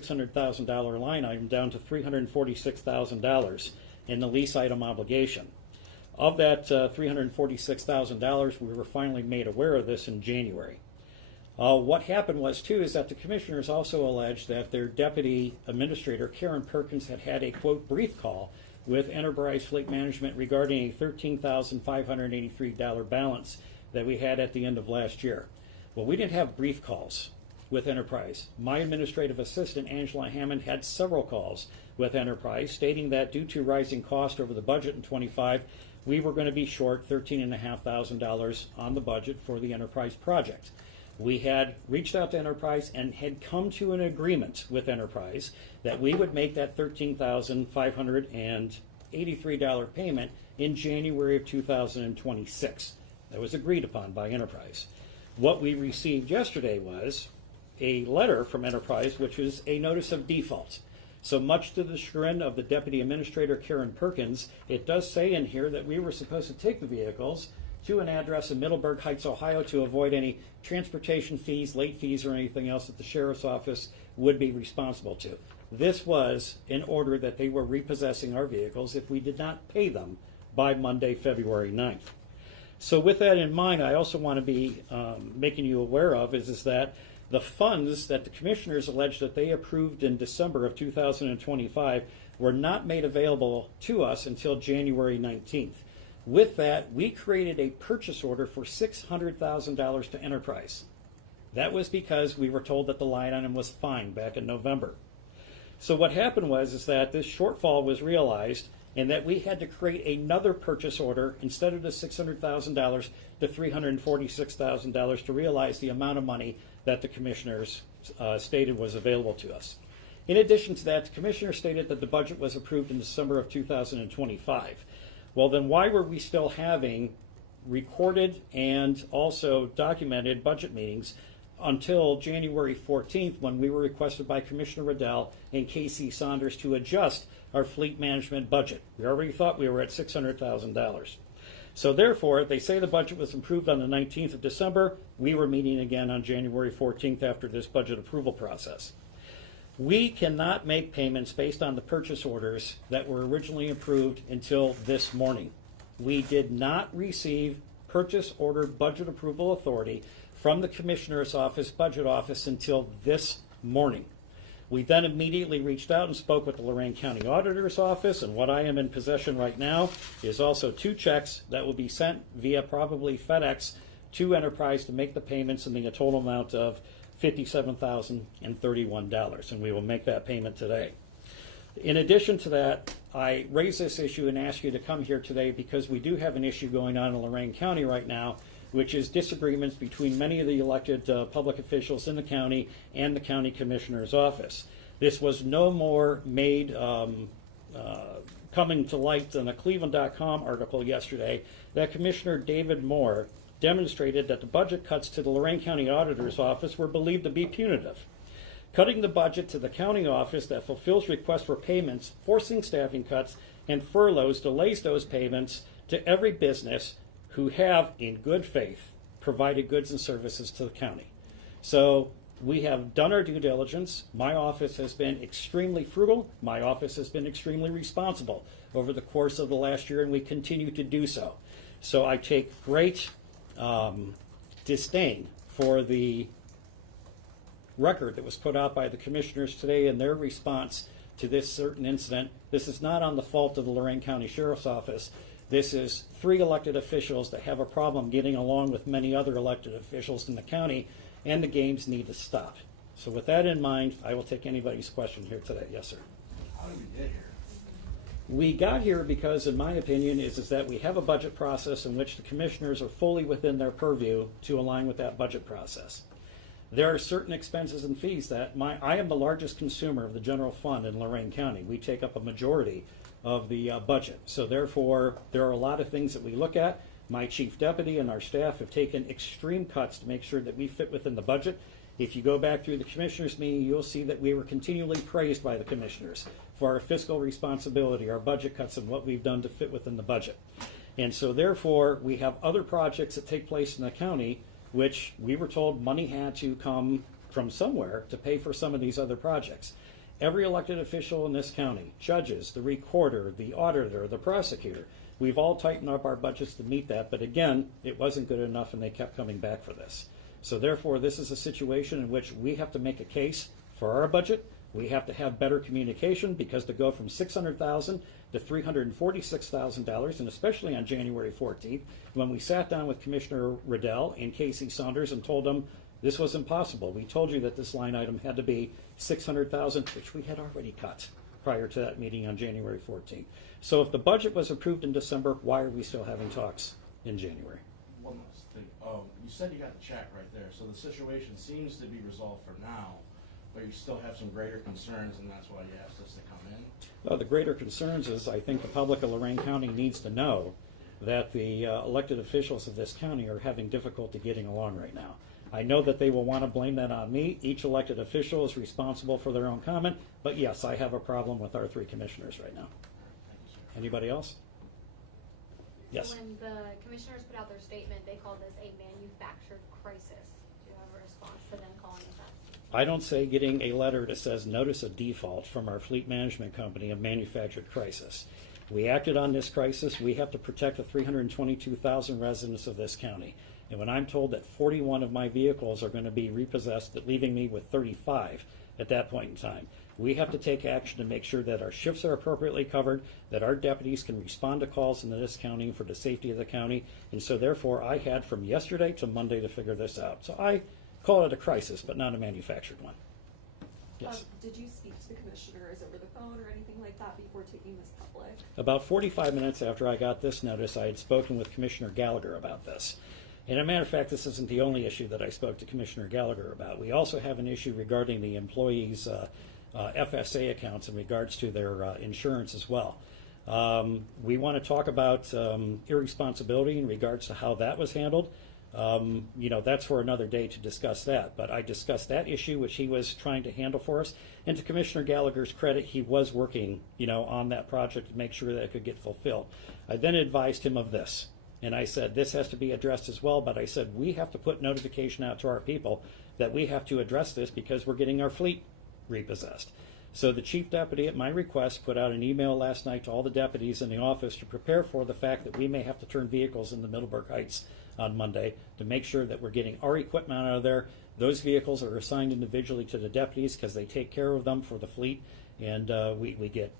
$600,000 line item down to $346,000 in the lease item obligation. Of that $346,000, we were finally made aware of this in January. What happened was, too, is that the commissioners also alleged that their deputy administrator, Karen Perkins, had a, quote, brief call with Enterprise Fleet Management regarding a $13,583 balance that we had at the end of last year. Well, we didn't have brief calls with Enterprise. My administrative assistant, Angela Hammond, had several calls with Enterprise stating that due to rising cost over the budget in 25, we were going to be short $13,500 on the budget for the Enterprise project. We had reached out to Enterprise and had come to an agreement with Enterprise that we would make that $13,583 payment in January of 2026. That was agreed upon by Enterprise. What we received yesterday was a letter from Enterprise, which is a notice of default. So much to the chagrin of the Deputy Administrator, Karen Perkins, it does say in here that we were supposed to take the vehicles to an address in Middleburg Heights, Ohio, to avoid any transportation fees, late fees, or anything else that the Sheriff's Office would be responsible to. This was in order that they were repossessing our vehicles if we did not pay them by Monday, February 9th. So with that in mind, I also want to be making you aware of is that the funds that the commissioners alleged that they approved in December of 2025 were not made available to us until January 19th. With that, we created a purchase order for $600,000 to Enterprise. That was because we were told that the line item was fine back in November. So what happened was that this shortfall was realized and that we had to create another purchase order instead of the $600,000 to $346,000 to realize the amount of money that the commissioners stated was available to us. In addition to that, the commissioner stated that the budget was approved in December of 2025. Well, then why were we still having recorded and also documented budget meetings until January 14th, when we were requested by Commissioner Riddell and Casey Saunders to adjust our fleet management budget? We already thought we were at $600,000. So therefore, they say the budget was approved on the 19th of December. We were meeting again on January 14th after this budget approval process. We cannot make payments based on the purchase orders that were originally approved until this morning. We did not receive purchase order budget approval authority from the Commissioner's Office, Budget Office, until this morning. We then immediately reached out and spoke with the Lorain County Auditor's Office, and what I am in possession right now is also 2 checks that will be sent via probably FedEx to Enterprise to make the payments in the total amount of $57,031, and we will make that payment today. In addition to that, I raise this issue and ask you to come here today because we do have an issue going on in Lorain County right now, which is disagreements between many of the elected public officials in the county and the county commissioner's office. This was no more made coming to light than a Cleveland.com article yesterday that Commissioner David Moore demonstrated that the budget cuts to the Lorain County Auditor's Office were believed to be punitive. Cutting the budget to the county office that fulfills requests for payments, forcing staffing cuts, and furloughs delays those payments to every business who have, in good faith, provided goods and services to the county. So we have done our due diligence. My office has been extremely frugal. My office has been extremely responsible over the course of the last year, and we continue to do so. So I take great disdain for the record that was put out by the commissioners today in their response to this certain incident. This is not on the fault of the Lorain County Sheriff's Office. This is 3 elected officials that have a problem getting along with many other elected officials in the county, and the games need to stop. So with that in mind, I will take anybody's question here today. Yes, sir. How did we get here? We got here because, in my opinion, is that we have a budget process in which the commissioners are fully within their purview to align with that budget process. There are certain expenses and fees that I am the largest consumer of the general fund in Lorain County. We take up a majority of the budget. So therefore, there are a lot of things that we look at. My chief deputy and our staff have taken extreme cuts to make sure that we fit within the budget. If you go back through the commissioners meeting, you'll see that we were continually praised by the commissioners for our fiscal responsibility, our budget cuts, and what we've done to fit within the budget. And so therefore, we have other projects that take place in the county which we were told money had to come from somewhere to pay for some of these other projects. Every elected official in this county, judges, the recorder, the auditor, the prosecutor, we've all tightened up our budgets to meet that, but again, it wasn't good enough and they kept coming back for this. So therefore, this is a situation in which we have to make a case for our budget. We have to have better communication, because to go from $600,000 to $346,000, and especially on January 14th, when we sat down with Commissioner Riddell and Casey Saunders and told them this was impossible. We told you that this line item had to be $600,000, which we had already cut prior to that meeting on January 14th. So if the budget was approved in December, why are we still having talks in January? One last thing. You said you got the check right there, so the situation seems to be resolved for now, but you still have some greater concerns, and that's why you asked us to come in? Well, the greater concerns is I think the public of Lorain County needs to know that the elected officials of this county are having difficulty getting along right now. I know that they will want to blame that on me. Each elected official is responsible for their own comment, but yes, I have a problem with our 3 commissioners right now. Thank you, sir. Anybody else? Yes. So when the commissioners put out their statement, they called this a manufactured crisis. Do you have a response to them calling it that? I don't say getting a letter that says notice of default from our fleet management company a manufactured crisis. We acted on this crisis. We have to protect the 322,000 residents of this county. And when I'm told that 41 of my vehicles are going to be repossessed, leaving me with 35 at that point in time, we have to take action to make sure that our shifts are appropriately covered, that our deputies can respond to calls in this county for the safety of the county. And so therefore, I had from yesterday to Monday to figure this out. So I call it a crisis, but not a manufactured one. Yes. Did you speak to the commissioners over the phone or anything like that before taking this public? About 45 minutes after I got this notice, I had spoken with Commissioner Gallagher about this. And as a matter of fact, this isn't the only issue that I spoke to Commissioner Gallagher about. We also have an issue regarding the employees' FSA accounts in regards to their insurance as well. We want to talk about irresponsibility in regards to how that was handled. That's for another day to discuss that. But I discussed that issue, which he was trying to handle for us. And to Commissioner Gallagher's credit, he was working, on that project to make sure that it could get fulfilled. I then advised him of this. And I said, this has to be addressed as well. But I said, we have to put notification out to our people that we have to address this because we're getting our fleet repossessed. So the chief deputy, at my request, put out an email last night to all the deputies in the office to prepare for the fact that we may have to turn vehicles into Middleburg Heights on Monday to make sure that we're getting our equipment out of there. Those vehicles are assigned individually to the deputies because they take care of them for the fleet, and we get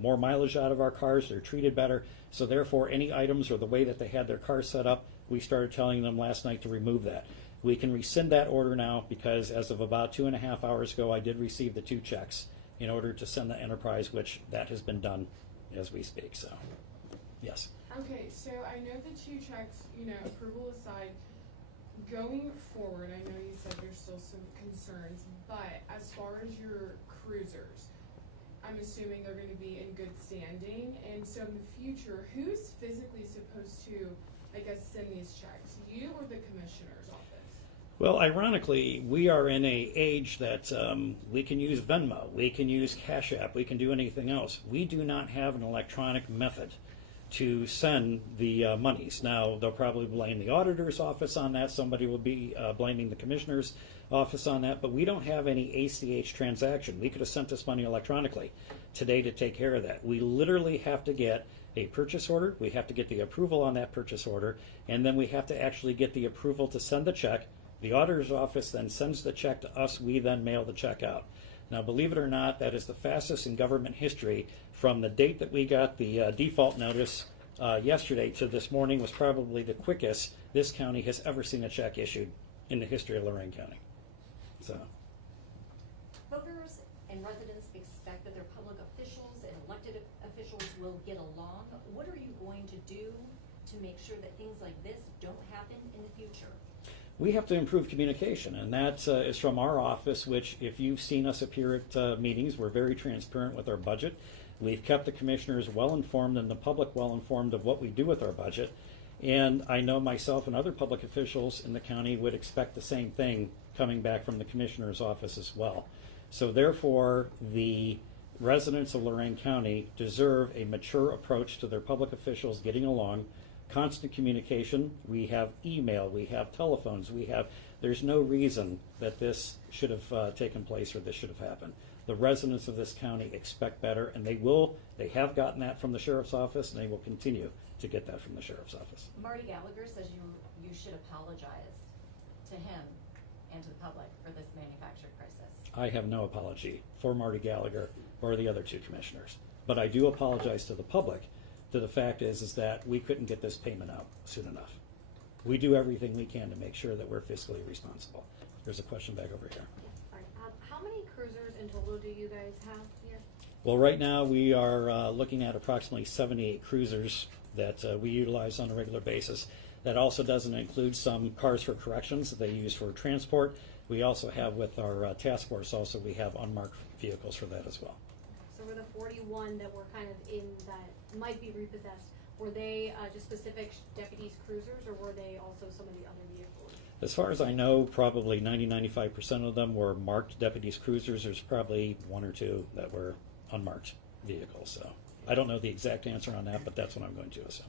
more mileage out of our cars. They're treated better. So therefore, any items or the way that they had their cars set up, we started telling them last night to remove that. We can rescind that order now because as of about 2.5 hours ago, I did receive the 2 checks in order to send the enterprise, which that has been done as we speak. So, yes. Okay, so I know the 2 checks, approval aside, going forward, I know you said there's still some concerns, but as far as your cruisers, I'm assuming they're going to be in good standing, and so in the future, who's physically supposed to, send these checks? You or the commissioner's office? Well, ironically, we are in an age that we can use Venmo, we can use Cash App, we can do anything else. We do not have an electronic method to send the monies. Now, they'll probably blame the auditor's office on that. Somebody will be blaming the commissioner's office on that, but we don't have any ACH transaction. We could have sent this money electronically today to take care of that. We literally have to get a purchase order, we have to get the approval on that purchase order, and then we have to actually get the approval to send the check. The auditor's office then sends the check to us, we then mail the check out. Now, believe it or not, that is the fastest in government history. From the date that we got the default notice yesterday to this morning was probably the quickest this county has ever seen a check issued in the history of Lorain County. So, voters and residents expect that their public officials and elected officials will get along. What are you going to do to make sure that things like this don't happen in the future? we have to improve communication, and that is from our office, which if you've seen us appear at meetings, we're very transparent with our budget. We've kept the commissioners well informed and the public well informed of what we do with our budget. And I know myself and other public officials in the county would expect the same thing coming back from the commissioner's office as well. So therefore, the residents of Lorain County deserve a mature approach to their public officials getting along, constant communication. We have email, we have telephones, we have There's no reason that this should have taken place or this should have happened. The residents of this county expect better, and they have gotten that from the sheriff's office, and they will continue to get that from the sheriff's office. Marty Gallagher says you should apologize to him and to the public for this manufactured crisis. I have no apology for Marty Gallagher or the other two commissioners. But I do apologize to the public. The fact is that we couldn't get this payment out soon enough. We do everything we can to make sure that we're fiscally responsible. There's a question back over here. Sorry, how many cruisers in total do you guys have here? Well, right now we are looking at approximately 78 cruisers that we utilize on a regular basis. That also doesn't include some cars for corrections that they use for transport. We also have with our task force also, we have unmarked vehicles for that as well. So were the 41 that were kind of in that might be repossessed, were they just specific deputies' cruisers, or were they also some of the other vehicles? As far as I know, probably 90-95% of them were marked deputies' cruisers. There's probably one or two that were unmarked vehicles. So I don't know the exact answer on that, but that's what I'm going to assume.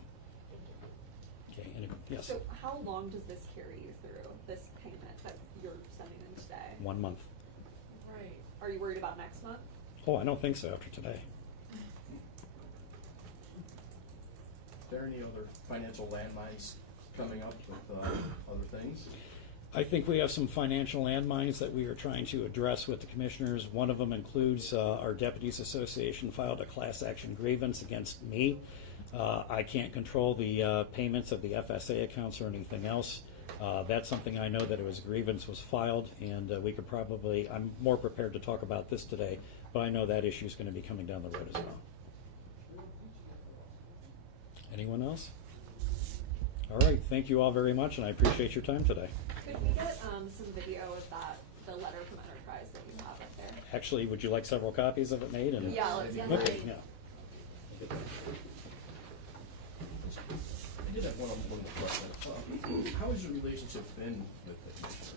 Okay, yes. So how long does this carry you through, this payment that you're sending in today? 1 month. Right. Are you worried about next month? Oh, I don't think so after today. Are there any other financial landmines coming up with other things? I think we have some financial landmines that we are trying to address with the commissioners. One of them includes our Deputies Association filed a class action grievance against me. I can't control the payments of the FSA accounts or anything else. That's something I know that it was a grievance was filed, and we could probably, I'm more prepared to talk about this today, but I know that issue is going to be coming down the road as well. Anyone else? All right, thank you all very much, and I appreciate your time today. Could we get some video of the letter from Enterprise that you have right there? Actually, would you like several copies of it made? And Yeah, let's get Okay, that. yeah. I did have one more question. How has your relationship been with the commissioners,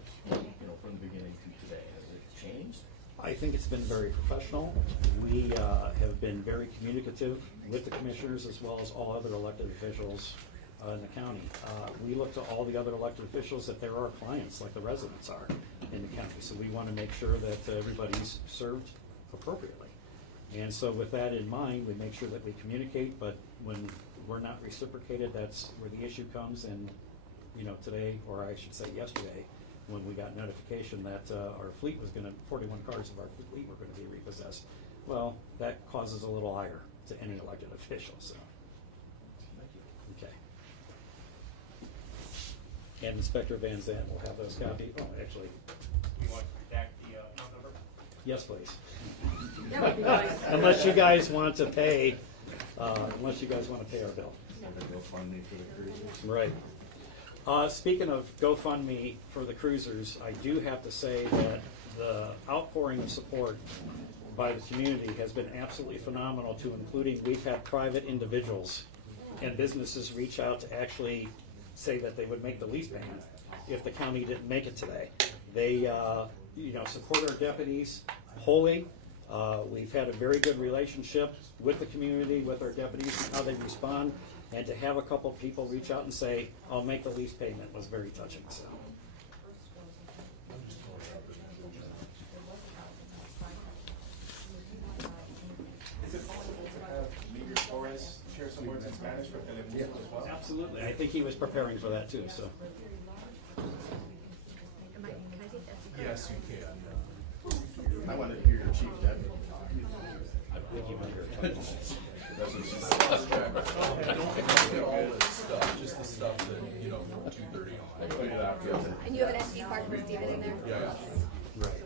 from the beginning to today? Has it changed? I think it's been very professional. We have been very communicative with the commissioners as well as all other elected officials in the county. We look to all the other elected officials that they're our clients, like the residents are in the county. So we want to make sure that everybody's served appropriately. And so with that in mind, we make sure that we communicate, but when we're not reciprocated, that's where the issue comes. And, today, or I should say yesterday, when we got notification that our fleet was 41 cars of our fleet were going to be repossessed. Well, that causes a little ire to any elected official, so. Okay. And Inspector Van Zandt will have those copies. Oh, actually, You want to redact the account number? yes, please. That would be nice. Unless you guys want to pay, our bill. GoFundMe for the cruisers. Right. Speaking of GoFundMe for the cruisers, I do have to say that the outpouring of support by the community has been absolutely phenomenal, to including we've had private individuals and businesses reach out to actually say that they would make the lease payment if the county didn't make it today. They support our deputies wholly. We've had a very good relationship with the community, with our deputies, and how they respond. And to have a couple people reach out and say, I'll make the lease payment, was very touching. So. Is it possible to have Miguel Torres share some words in Spanish for Telemundo as well? Absolutely. I think he was preparing for that too. So. Yes, you can. I wanted to hear your chief deputy talk. I think you might hear it. That's what she said. I don't get all this stuff, just the stuff that, from 2:30 on. I put it out the other. And you have an SD card for Steven in there? Yeah. Right.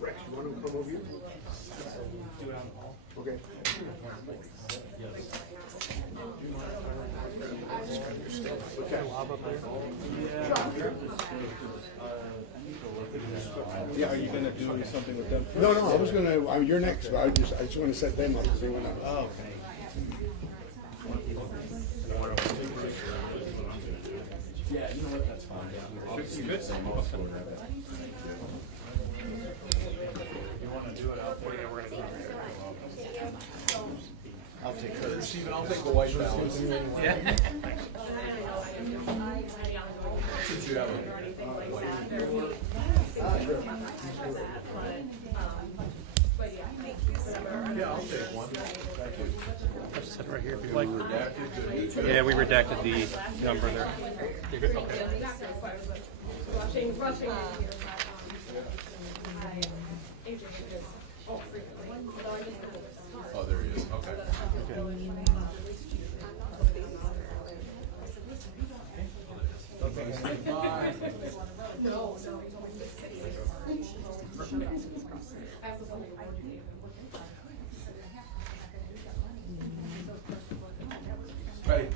Rex, you want to come over here? Do it on the hall. Okay. What kind of lob up there? Yeah, are you gonna do something with them? No, I was gonna, you're next, but I just want to set them up because they went up. Oh, okay. Yeah, you know what, that's fine. Should be good. You wanna do it out for you, we're gonna. I'll take hers. Steven, I'll take the white balance. Yeah. Since you have a yeah, I'll take one. Thank you. Just sit right here if you like. Redacted, good. Yeah, we redacted the number there. You're good? Okay. Oh, there he is, okay. Right.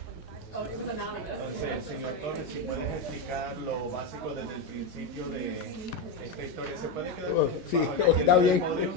Señor Torres, si puedes explicar lo básico desde el principio de esta historia, ¿se puede quedar Oh, sí, bajo el está bien. podio?